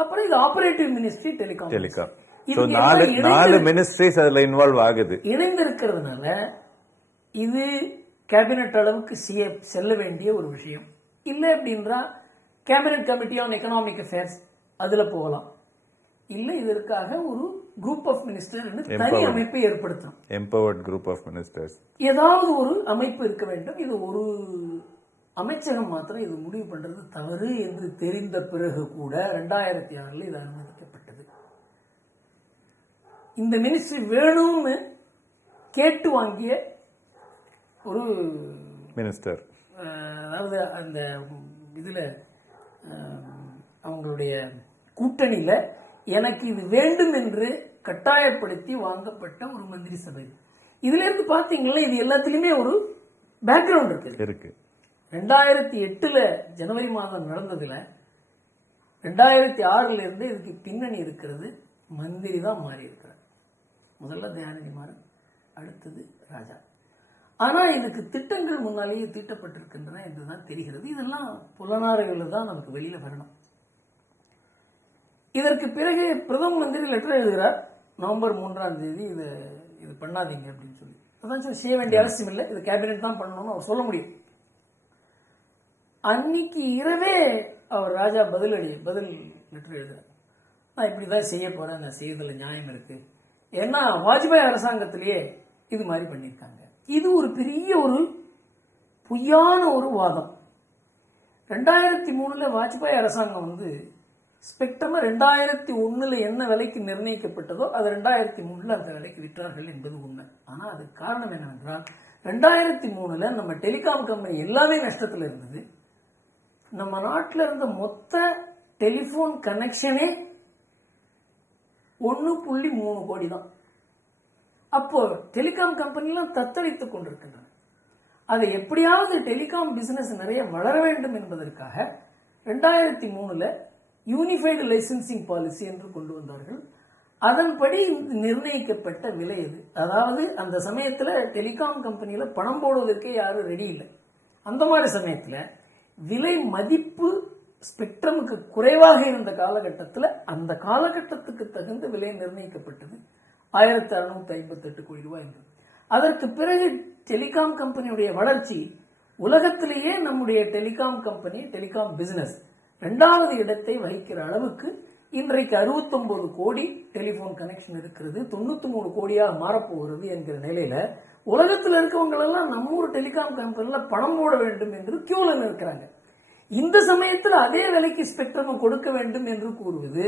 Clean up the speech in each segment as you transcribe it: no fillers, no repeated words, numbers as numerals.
அப்புறம் இது operative ministry telecom. So, 4 ministries அதுல இன்வால்வ் ஆகுது. இணைந்திருக்கிறதுனால இது கேபினட் அளவுக்கு செல்ல வேண்டிய ஒரு விஷயம் இல்லை. அப்படின்றா cabinet committee on economic affairs அதுல போகலாம். இல்லை, இதற்காக ஒரு குரூப் ஆஃப் மினிஸ்டர் தனி அமைப்பை ஏற்படுத்தணும். எம்பவர்ட் குரூப் ஆஃப் மினிஸ்டர்ஸ், ஏதாவது ஒரு அமைப்பு இருக்க வேண்டும். இது ஒரு அமைச்சகம் மாத்திரம் இது முடிவு பண்றது தவறு என்று தெரிந்த பிறகு கூட 2006 இது அனுமதிக்கப்பட்டது. இந்த மினிஸ்ட்ரி வேணும்னு கேட்டு வாங்கிய ஒரு மினிஸ்டர், அதாவது அந்த இதுல அவங்களுடைய கூட்டணியில எனக்கு இது வேண்டும் என்று கட்டாயப்படுத்தி வாங்கப்பட்ட ஒரு மந்திரி சபை. இதுல இருந்து பாத்தீங்கன்னா இது எல்லாத்திலுமே ஒரு பேக்ரவுண்ட் இருக்கு. 2008 ஜனவரி மாதம் நடந்ததுல 2006 இருந்து இதுக்கு பின்னணி இருக்கிறது. மந்திரி தான் மாறி இருக்கிறார். முதல்ல தயாநிதி மாறன், அடுத்தது ராஜா. ஆனா இதுக்கு திட்டங்கள் முன்னாலேயே தீட்டப்பட்டிருக்கின்றன என்றுதான் தெரிகிறது. இதெல்லாம் புலனாய்வுகள் தான் நமக்கு வெளியில வரணும். இதற்கு பிறகு பிரதம மந்திரி லெட்டர் எழுதுகிறார் நவம்பர் 3 இது பண்ணாதீங்க அப்படின்னு சொல்லி. அதான் செய்ய வேண்டிய அவசியம் இல்லை, இது கேபினெட் தான் பண்ணணும்னு அவர் சொல்ல முடியும். அன்னைக்கு இரவே அவர் ராஜா பதில் லெட்டர் எழுதுறார். நான் இப்படிதான் செய்ய போறேன், நான் செய்யறதுல நியாயம் இருக்கு. ஏன்னா வாஜ்பாய் அரசாங்கத்திலேயே இது மாதிரி பண்ணியிருக்காங்க. இது ஒரு பெரிய ஒரு பொய்யான ஒரு வாதம். 2003 வாஜ்பாய் அரசாங்கம் ஸ்பெக்ட்ரம் 2001 என்ன விலைக்கு நிர்ணயிக்கப்பட்டதோ அது 2003 அந்த விலைக்கு விற்றார்கள் என்பது உண்மை. ஆனா அதுக்கு காரணம் என்னவென்றால் 2003 நம்ம டெலிகாம் கம்பெனி எல்லாமே நஷ்டத்தில் இருந்தது. நம்ம நாட்டில் இருந்த மொத்த டெலிபோன் கனெக்ஷனே 1.3 கோடி தான். அப்போ டெலிகாம் கம்பெனிலாம் தத்தளித்துக் கொண்டிருக்கின்றன. அதை எப்படியாவது டெலிகாம் பிசினஸ் நிறைய வளர வேண்டும் என்பதற்காக 2003 யூனிஃபைடு லைசன்சிங் பாலிசி என்று கொண்டு வந்தார்கள். அதன்படி நிர்ணயிக்கப்பட்ட விலை அது. அதாவது அந்த சமயத்தில் டெலிகாம் கம்பெனியில பணம் போடுவதற்கே யாரும் ரெடி இல்லை. அந்த மாதிரி சமயத்தில் விலை மதிப்பு ஸ்பெக்ட்ரமுக்கு குறைவாக இருந்த காலகட்டத்தில் அந்த காலகட்டத்துக்கு தகுந்த விலை நிர்ணயிக்கப்பட்டது 1658 கோடி ரூபாய் என்பது. அதற்கு பிறகு டெலிகாம் கம்பெனியுடைய வளர்ச்சி உலகத்திலேயே நம்முடைய டெலிகாம் கம்பெனி டெலிகாம் பிசினஸ் 2வது இடத்தை வகிக்கிற அளவுக்கு இன்றைக்கு 69 கோடி டெலிபோன் கனெக்ஷன் இருக்கிறது. 93 கோடியாக மாறப்போகிறது என்கிற நிலையில உலகத்தில் இருக்கவங்களெல்லாம் நம்ம ஊர் டெலிகாம் கம்பெனில பணம் போட வேண்டும் என்று கியூல இருக்கிறாங்க. இந்த சமயத்தில் அதே விலைக்கு ஸ்பெக்ட்ரம் கொடுக்க வேண்டும் என்று கூறுவது,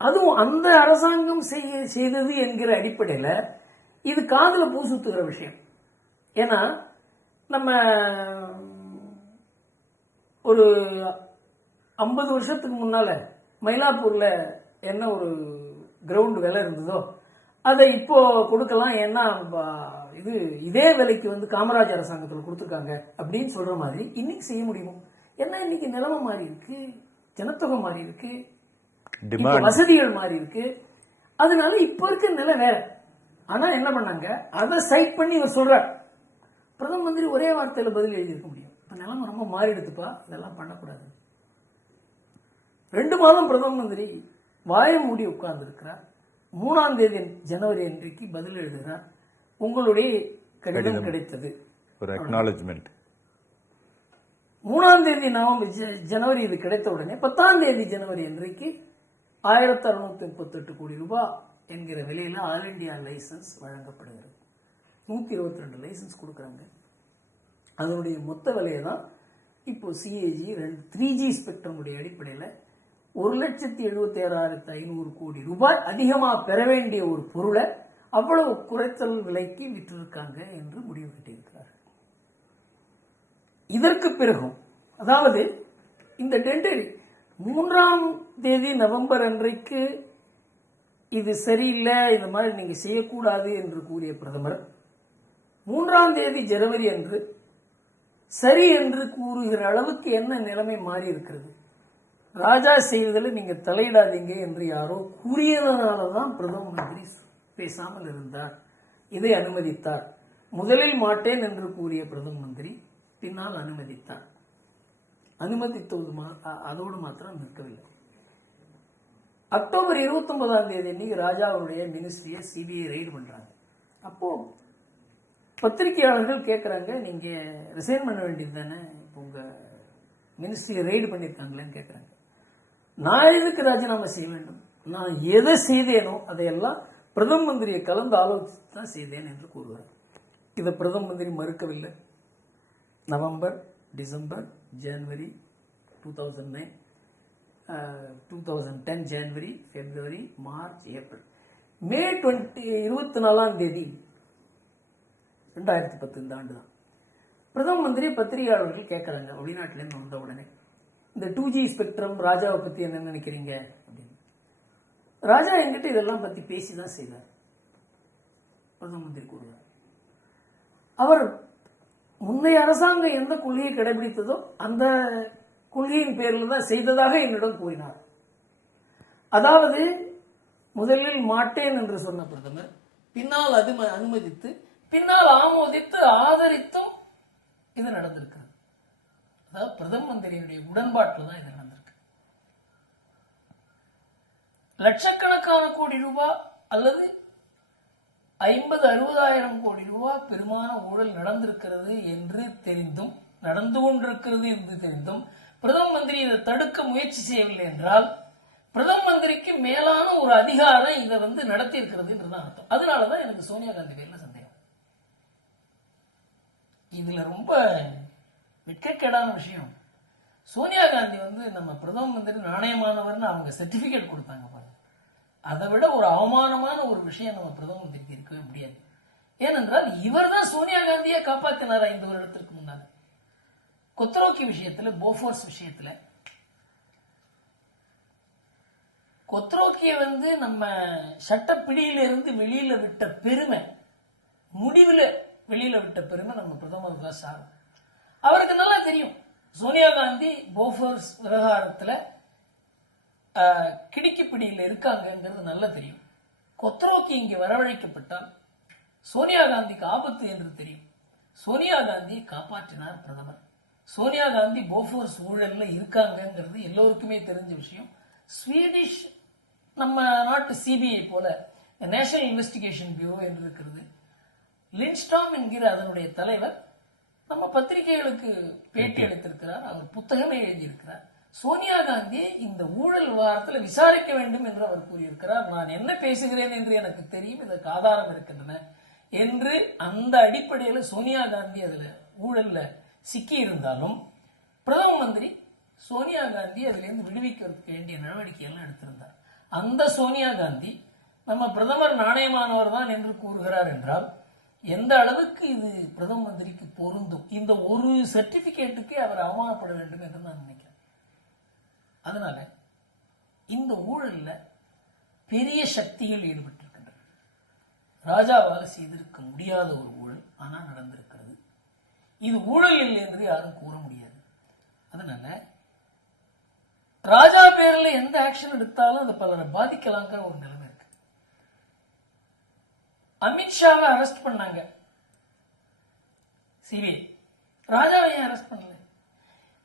அதுவும் அந்த அரசாங்கம் செய்தது என்கிற அடிப்படையில் இது காதுல பூசுத்துகிற விஷயம். ஏன்னா நம்ம ஒரு 50 வருஷத்துக்கு முன்னால மயிலாப்பூர்ல என்ன ஒரு கிரவுண்ட் விலை இருந்ததோ அதை இப்போ கொடுக்கலாம். ஏன்னா இதே விலைக்கு காமராஜ் அரசாங்கத்தில் கொடுத்துருக்காங்க அப்படின்னு சொல்ற மாதிரி இன்னைக்கு செய்ய முடியும். ஏன்னா இன்னைக்கு நிலைமை மாறி இருக்கு, ஜனத்தொகை மாறி இருக்கு, வசதிகள் மாறி இருக்கு. அதனால இப்ப இருக்க நிலை வேற. ஆனா என்ன பண்ணாங்க, அதை சைட் பண்ணி இவர் சொல்றார். பிரதம மந்திரி ஒரே வார்த்தையில பதில் எழுதியிருக்க முடியும். இப்ப நிலைமை ரொம்ப மாறிடுதுப்பா, இதெல்லாம் பண்ணக்கூடாது. 2 மாதம் பிரதம மந்திரி வாய மூடி உட்கார்ந்து இருக்கிறார். 3 ஜனவரி அன்றைக்கு பதில் எழுதுகிறார். உங்களுடைய கடிதம் கிடைத்தது, ஒரு அக்னாலஜ்மெண்ட். 3 ஜனவரி இது கிடைத்த உடனே 10 ஜனவரி அன்றைக்கு 1638 கோடி ரூபாய் என்கிற விலையில ஆல் இண்டியா லைசன்ஸ் வழங்கப்படுகிறது. 122 லைசன்ஸ் கொடுக்குறாங்க. அதனுடைய மொத்த விலையை தான் இப்போ சிஏஜி 3G ஸ்பெக்ட்ரம் உடைய அடிப்படையில் 1,76,500 கோடி ரூபாய் அதிகமாக பெற வேண்டிய ஒரு பொருளை அவ்வளவு குறைத்தல் விலைக்கு விற்றிருக்காங்க என்று முடிவு கட்டியிருக்கிறார்கள். இதற்கு பிறகும், அதாவது இந்த 3 நவம்பர் அன்றைக்கு இது சரியில்லை, இந்த மாதிரி நீங்க செய்யக்கூடாது என்று கூறிய பிரதமர் 3 ஜனவரி அன்று சரி என்று கூறுகிற அளவுக்கு என்ன நிலைமை மாறி இருக்கிறது. ராஜா செய்வதில் நீங்க தலையிடாதீங்க என்று யாரோ கூறியதனாலதான் பிரதம மந்திரி பேசாமல் இருந்தார், இதை அனுமதித்தார். முதலில் மாட்டேன் என்று கூறிய பிரதம மந்திரி பின்னால் அனுமதித்தார். அனுமதித்தது அதோடு மாத்திரம் நிற்கவில்லை. அக்டோபர் 29ஆம் தேதி அன்னைக்கு ராஜாவுடைய மினிஸ்ட்ரியை சிபிஐ ரைடு பண்றாங்க. அப்போ பத்திரிகையாளர்கள் கேட்குறாங்க, நீங்க ரிசைன் பண்ண வேண்டியது தானே, இப்போ உங்க மினிஸ்ட்ரியை ரைடு பண்ணியிருக்காங்களேன்னு கேட்குறாங்க. நான் எதுக்கு ராஜினாமா செய்ய வேண்டும்? நான் எதை செய்தேனோ அதையெல்லாம் பிரதம மந்திரியை கலந்து ஆலோசித்து தான் செய்தேன் என்று கூறுகிறார். இதை பிரதம மந்திரி மறுக்கவில்லை. நவம்பர், டிசம்பர், ஜனவரி 2009, 2010 ஜனவரி, பிப்ரவரி, மார்ச், ஏப்ரல், மே 24ஆம் தேதி 2010 இந்த ஆண்டு தான் பிரதம மந்திரி பத்திரிகையாளர்கள் கேட்குறாங்க வெளிநாட்டிலேருந்து வந்த உடனே, இந்த 2G ஸ்பெக்ட்ரம் ராஜாவை பற்றி என்ன நினைக்கிறீங்க அப்படின்னு. ராஜா என்கிட்ட இதெல்லாம் பற்றி பேசி தான் செய்தார். பிரதம மந்திரி கூறுவார், அவர் முந்தைய அரசாங்கம் எந்த கொள்கையை கடைபிடித்ததோ அந்த கொள்கையின் பேரில் தான் செய்ததாக என்னிடம் கூறினார். அதாவது முதலில் மாட்டேன் என்று சொன்ன பிரதமர் பின்னால் அது அனுமதித்து பின்னால் ஆமோதித்து ஆதரித்தும் இது நடந்திருக்கு. அதாவது பிரதம மந்திரியுடைய உடன்பாட்டில் தான் இது நடந்திருக்கு. லட்சக்கணக்கான கோடி ரூபாய் அல்லது 50-60 கோடி ரூபாய் பெருமான ஊழல் நடந்திருக்கிறது என்று தெரிந்தும் நடந்து கொண்டிருக்கிறது என்று தெரிந்தும் பிரதம மந்திரி இதை தடுக்க முயற்சி செய்யவில்லை என்றால் பிரதம மந்திரிக்கு மேலான ஒரு அதிகாரம் இதை நடத்தி இருக்கிறது என்றுதான் அர்த்தம். அதனாலதான் எனக்கு சோனியா காந்தி பேர்ல சந்தேகம். இதுல ரொம்ப வெட்கக்கேடான விஷயம், சோனியா காந்தி நம்ம பிரதம மந்திரி நாணயமானவர்னு அவங்க சர்டிபிகேட் கொடுத்தாங்க பாருங்க. அதை விட ஒரு அவமானமான ஒரு விஷயம் நம்ம பிரதம மந்திரிக்கு இருக்கவே முடியாது. ஏனென்றால் இவர் தான் சோனியா காந்தியை காப்பாற்றினார் 5 வருடத்திற்கு முன்னால். கொத்ரோக்கி விஷயத்துல, போஃபோர்ஸ் விஷயத்துல கொத்ரோக்கிய நம்ம சட்டப்பிடியிலிருந்து வெளியில விட்ட பெருமை, முடிவில் வெளியில விட்ட பெருமை நம்ம பிரதமர் தான் சாரும். அவருக்கு நல்லா தெரியும் சோனியா காந்தி போஃபோர்ஸ் விவகாரத்துல கிடுக்கிப்பிடியில் இருக்காங்கிறது நல்லா தெரியும். கொத்ரோக்கி இங்கே வரவழைக்கப்பட்டால் சோனியா காந்திக்கு ஆபத்து என்று தெரியும். சோனியா காந்தி காப்பாற்றினார் பிரதமர். சோனியா காந்தி போஃபோர்ஸ் ஊழல்ல இருக்காங்கிறது எல்லோருக்குமே தெரிஞ்ச விஷயம். ஸ்வீடிஷ் நம்ம நாட்டு சிபிஐ போல நேஷனல் இன்வெஸ்டிகேஷன் பியூரோ என்று இருக்கிறது. லின்ஸ்டாம் என்கிற அதனுடைய தலைவர் நம்ம பத்திரிகைகளுக்கு பேட்டி அளித்திருக்கிறார். அவர் புத்தகமே எழுதியிருக்கிறார். சோனியா காந்தி இந்த ஊழல் விவகாரத்தில் விசாரிக்க வேண்டும் என்று அவர் கூறியிருக்கிறார். நான் என்ன பேசுகிறேன் என்று எனக்கு தெரியும், இதற்கு ஆதாரம் இருக்கின்றன என்று அந்த அடிப்படையில் சோனியா காந்தி அதுல ஊழல்ல சிக்கி இருந்தாலும் பிரதம மந்திரி சோனியா காந்தி அதிலிருந்து விடுவிக்கிறதுக்கு வேண்டிய நடவடிக்கை எல்லாம் எடுத்திருந்தார். அந்த சோனியா காந்தி நம்ம பிரதமர் நாணயமானவர் தான் என்று கூறுகிறார் என்றால் எந்த அளவுக்கு இது பிரதம மந்திரிக்கு பொருந்தும்? இந்த ஒரு சர்டிபிகேட்டுக்கு அவர் அவமானப்பட வேண்டும் என்று நான் நினைக்கிறேன். அதனால இந்த ஊழல்ல பெரிய சக்திகள் ஈடுபட்டிருக்கின்றன. ராஜாவால் செய்திருக்க முடியாத ஒரு ஊழல் ஆனா நடந்திருக்கிறது. இது ஊழல் இல்லை என்று யாரும் கூற முடியாது. அதனால ராஜா பேரில் எந்த ஆக்ஷன் எடுத்தாலும் அது பலரை பாதிக்கலாங்கிற ஒரு நிலைமை இருக்கு. அமித்ஷாவை அரெஸ்ட் பண்ணாங்க சிபிஐ, ராஜாவை ஏன் அரெஸ்ட் பண்ணல?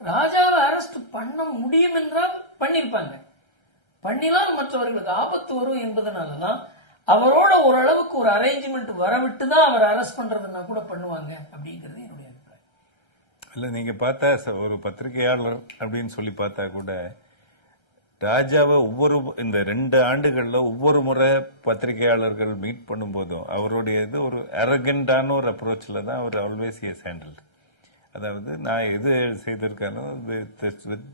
ராஜாவை அரெஸ்ட் பண்ண முடியும் என்றால் பண்ணிருப்பாங்க. பண்ணினால் மற்றவர்களுக்கு ஆபத்து வரும் என்பதனாலதான் அவரோட ஓரளவுக்கு ஒரு அரேஞ்ச்மெண்ட் வரவிட்டுதான் அவர் அரெஸ்ட் பண்றதுன்னா கூட பண்ணுவாங்க அப்படிங்கிறது என்னுடைய அபிப்பிராயம். இல்ல, நீங்க பார்த்தா ஒரு பத்திரிகையாளர் அப்படின்னு சொல்லி பார்த்தா கூட ராஜாவை இந்த 2 ஆண்டுகள்ல ஒவ்வொரு முறை பத்திரிகையாளர்கள் மீட் பண்ணும் போதும் அவருடைய இது ஒரு அரகண்டான ஒரு அப்ரோச்ல தான் அவர் ஆல்வேஸ் ஹஸ் ஹேண்டில். அதாவது நான் எது செய்திருக்கானோ with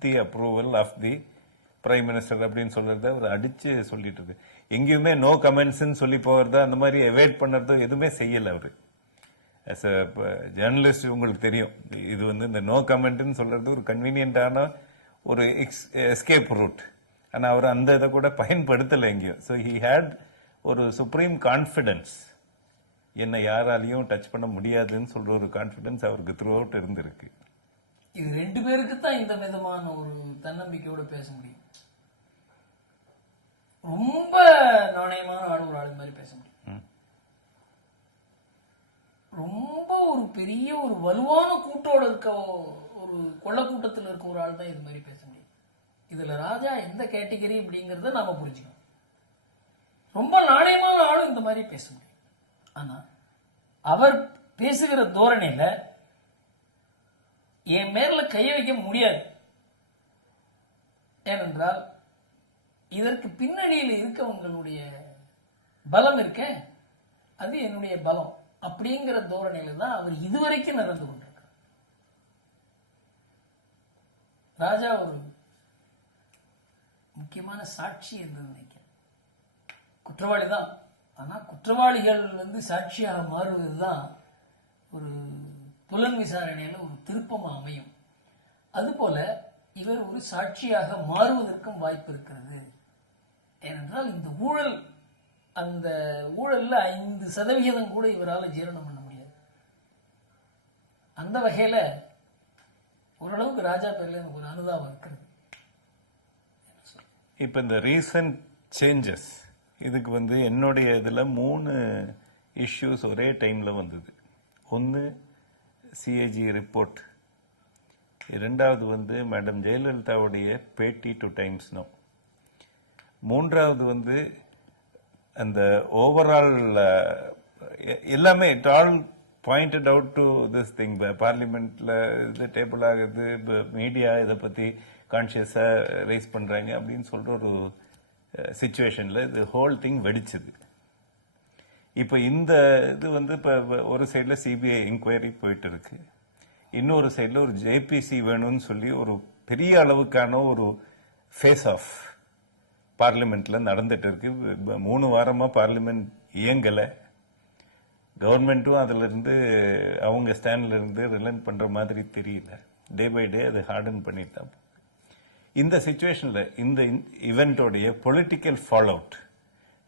the approval of the prime minister அப்படின்னு சொல்றத அவர் அடிச்சு சொல்லிட்டு இருக்கு. எங்கேயுமே நோ கமெண்ட்ஸ் சொல்லி போறதா அந்த மாதிரி அவாய்ட் பண்றதும் எதுவுமே செய்யல அவரு. ஆஸ் அ ஜேர்னலிஸ்ட் உங்களுக்கு தெரியும், இது இந்த நோ கமெண்ட்னு சொல்றது ஒரு கன்வீனியன்டான ஒரு எஸ்கேப் ரூட். ஆனா அவர் அந்த இதை கூட பயன்படுத்தல எங்கேயும். ஸோ ஹி ஹேட் ஒரு சுப்ரீம் கான்ஃபிடன்ஸ், என்ன யாராலையும் டச் பண்ண முடியாதுன்னு சொல்ற ஒரு கான்ஃபிடன்ஸ் அவருக்கு த்ரூ அவுட் இருந்திருக்கு. இது 2 பேருக்கு தான் இந்த விதமான ஒரு தன்னம்பிக்கையோட பேச முடியும். ரொம்ப நாணயமான ஆள் ஒரு ஆள் மாதிரி பேச முடியும். ரொம்ப ஒரு பெரிய ஒரு வலுவான கூட்டோட இருக்க ஒரு கொள்ளக்கூட்டத்தில் இருக்க ஒரு ஆள் தான் இது மாதிரி பேச முடியும். இதுல ராஜா எந்த கேட்டகரி அப்படிங்கறத நாம புரிஞ்சுக்கணும். ரொம்ப நாணயமான ஆளும் இந்த மாதிரி பேச முடியும். ஆனா அவர் பேசுகிற தோரணையில என் மேல கைய வைக்க முடியாது. ஏனென்றால் இதற்கு பின்னணியில் இருக்கவங்களுடைய பலம் இருக்க, அது என்னுடைய பலம் அப்படிங்கிற தோரணையில தான் அவர் இதுவரைக்கும் நடந்து கொண்டிருக்கிறார். ராஜா ஒரு முக்கியமான சாட்சி என்று நினைக்கிறேன். குற்றவாளி தான், ஆனா குற்றவாளிகள் சாட்சியாக மாறுவதுதான் ஒரு புலன் விசாரணையில ஒரு திருப்பமா அமையும். அதுபோல இவர் ஒரு சாட்சியாக மாறுவதற்கும் வாய்ப்பு இருக்கிறது. ஏனென்றால் இந்த ஊழல், அந்த ஊழல்ல 5% கூட இவரால் ஜீரணம் பண்ண முடியாது. அந்த வகையில ஓரளவுக்கு ராஜா பேர்ல எனக்கு ஒரு அனுதாபம் இருக்கிறது. இப்ப இந்த ரீசன்ட் சேஞ்சஸ் இதுக்கு என்னுடைய இதுல 3 இஷ்யூஸ் ஒரே டைம்ல வந்தது. ஒன்னு சிஏஜி ரிப்போர்ட், இரண்டாவது மேடம் ஜெயலலிதாவுடைய பேட்டி டு டைம்ஸ் நோ, மூன்றாவது அந்த ஓவரால் எல்லாமே it all pointed out to this thing. பார்லிமெண்ட்ல இது டேபிள் ஆகுது, மீடியா இதை பத்தி கான்சியஸா ரைஸ் பண்றாங்க அப்படின்னு சொல்ற ஒரு சிச்சுவேஷன்ல இது ஹோல் திங் வெடிச்சது. இப்ப இந்த இது இப்ப ஒரு சைட்ல சிபிஐ இன்கொயரி போயிட்டு இருக்கு, இன்னொரு சைட்ல ஒரு ஜேபிசி வேணும்னு சொல்லி ஒரு பெரிய அளவுக்கான ஒரு ஃபேஸ் ஆஃப் பார்லிமெண்ட்ல நடந்துட்டு இருக்கு. 3 வாரமா பார்லிமெண்ட் இயங்கல. கவர்மெண்ட்டும் அதுல இருந்து அவங்க ஸ்டாண்ட்ல இருந்து ரிலன் பண்ற மாதிரி தெரியல. டே பை டே அது ஹார்டன் பண்ணிட்டு தான். இந்த சிச்சுவேஷன்ல இந்த இவெண்டோடைய political follow out,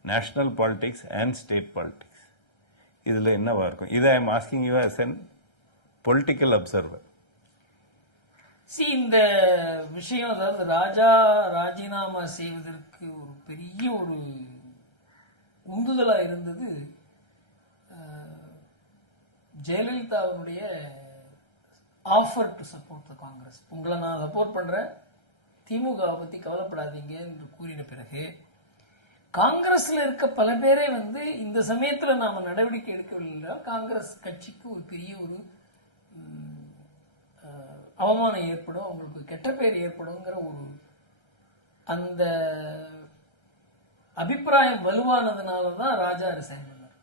national politics and state politics, இதுல என்னவா இருக்கும்? இதை I am asking you as an political observer. இந்த விஷயம், அதாவது ராஜா ராஜினாமா செய்வதற்கு ஒரு பெரிய ஒரு உந்துதலா இருந்தது ஜெயலலிதாவுடைய offer to support the Congress. உங்களை நான் சப்போர்ட் பண்றேன், திமுகவை பத்தி கவலைப்படாதீங்க என்று கூறின பிறகு காங்கிரஸ்ல இருக்க பல பேரே இந்த சமயத்துல நாம நடவடிக்கை எடுக்கவில்லை, காங்கிரஸ் கட்சிக்கு ஒரு பெரிய ஒரு அவமானம் ஏற்படும், அவங்களுக்கு கெட்ட பேர் ஏற்படுங்கிற ஒரு அந்த அபிப்பிராயம் வலுவானதுனாலதான் ராஜா ரிசைன் பண்ணார்.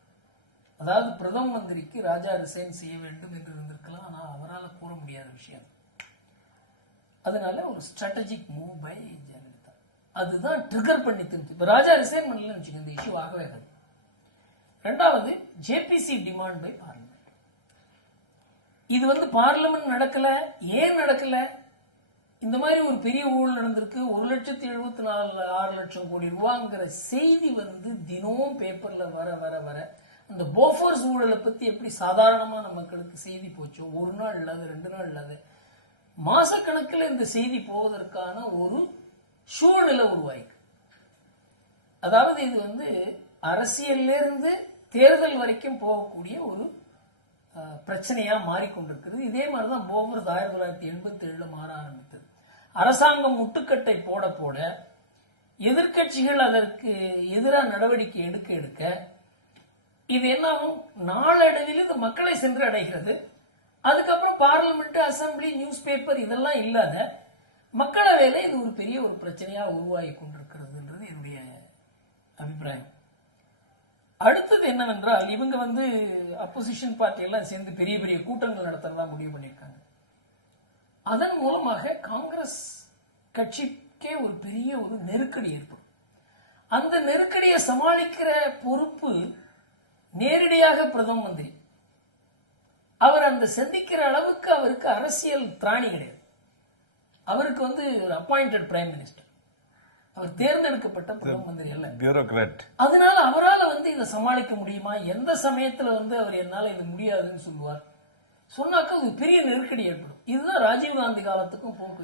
அதாவது பிரதம மந்திரிக்கு ராஜா ரிசைன் செய்ய வேண்டும் என்று இருந்திருக்கலாம், ஆனா அவரால் கூற முடியாத விஷயம். அதனால ஒரு ஸ்ட்ராட்டஜிக் மூவ் பை ஜெயலலிதா, அதுதான் ட்ரிகர் பண்ணி திருப்பி. இப்ப ராஜா ரிசைன் பண்ணலன்னு வச்சுக்கோங்க, இந்த இஷ்யூ ஆகவே ஆகாது. ரெண்டாவது ஜேபிசி டிமாண்ட் பை பார்லிமெண்ட். இது பார்லிமெண்ட் நடக்கல. ஏன் நடக்கல? இந்த மாதிரி ஒரு பெரிய ஊழல் நடந்திருக்கு, 1,74,6,00,000 கோடி ரூபாங்கிற செய்தி தினமும் பேப்பர்ல வர வர வர அந்த போஃபர்ஸ் ஊழலை பத்தி எப்படி சாதாரணமான மக்களுக்கு செய்தி போச்சோ, ஒரு நாள் இல்லாத 2 நாள் இல்லாத மாசக்கணக்கில் இந்த செய்தி போவதற்கான ஒரு சூழ்நிலை உருவாயிருக்கு. அதாவது இது அரசியல்ல இருந்து தேர்தல் வரைக்கும் போகக்கூடிய ஒரு பிரச்சனையா மாறிக்கொண்டிருக்கிறது. இதே மாதிரிதான் போஃபர்ஸ் 1987 மாற ஆரம்பித்தது. அரசாங்கம் முட்டுக்கட்டை போட போட எதிர்கட்சிகள் அதற்கு எதிராக நடவடிக்கை எடுக்க எடுக்க இது என்னாகும், நாளடைவில் இது மக்களை சென்று அடைகிறது. அதுக்கப்புறம் பார்லிமெண்ட், அசம்பிளி, நியூஸ் பேப்பர் இதெல்லாம் இல்லாத மக்களவையில இது ஒரு பெரிய ஒரு பிரச்சனையா உருவாகி கொண்டிருக்கிறதுன்றது என்னுடைய அபிப்பிராயம். அடுத்தது என்னவென்றால், இவங்க அப்போசிஷன் பார்ட்டி எல்லாம் சேர்ந்து பெரிய பெரிய கூட்டங்கள் நடத்தறதா முடிவு பண்ணியிருக்காங்க. அதன் மூலமாக காங்கிரஸ் கட்சிக்கே ஒரு பெரிய ஒரு நெருக்கடி ஏற்படும். அந்த நெருக்கடியை சமாளிக்கிற பொறுப்பு நேரடியாக பிரதம மந்திரி. அவர் அந்த சந்திக்கிற அளவுக்கு அவருக்கு அரசியல் திராணி கிடையாது. அவருக்கு ஒரு அப்பாயிண்டட் பிரைம் மினிஸ்டர், அவர் தேர்ந்தெடுக்கப்பட்ட பிரதம மந்திரி அல்ல, பியூரோக்ராட். அதனால அவரால் இதை சமாளிக்க முடியுமா? எந்த சமயத்துல அவர் என்னால இது முடியாதுன்னு சொல்லுவார். சொன்னாக்க அது பெரிய நெருக்கடி ஏற்படும். இதுதான் ராஜீவ்காந்தி காலத்துக்கும் போக்கு.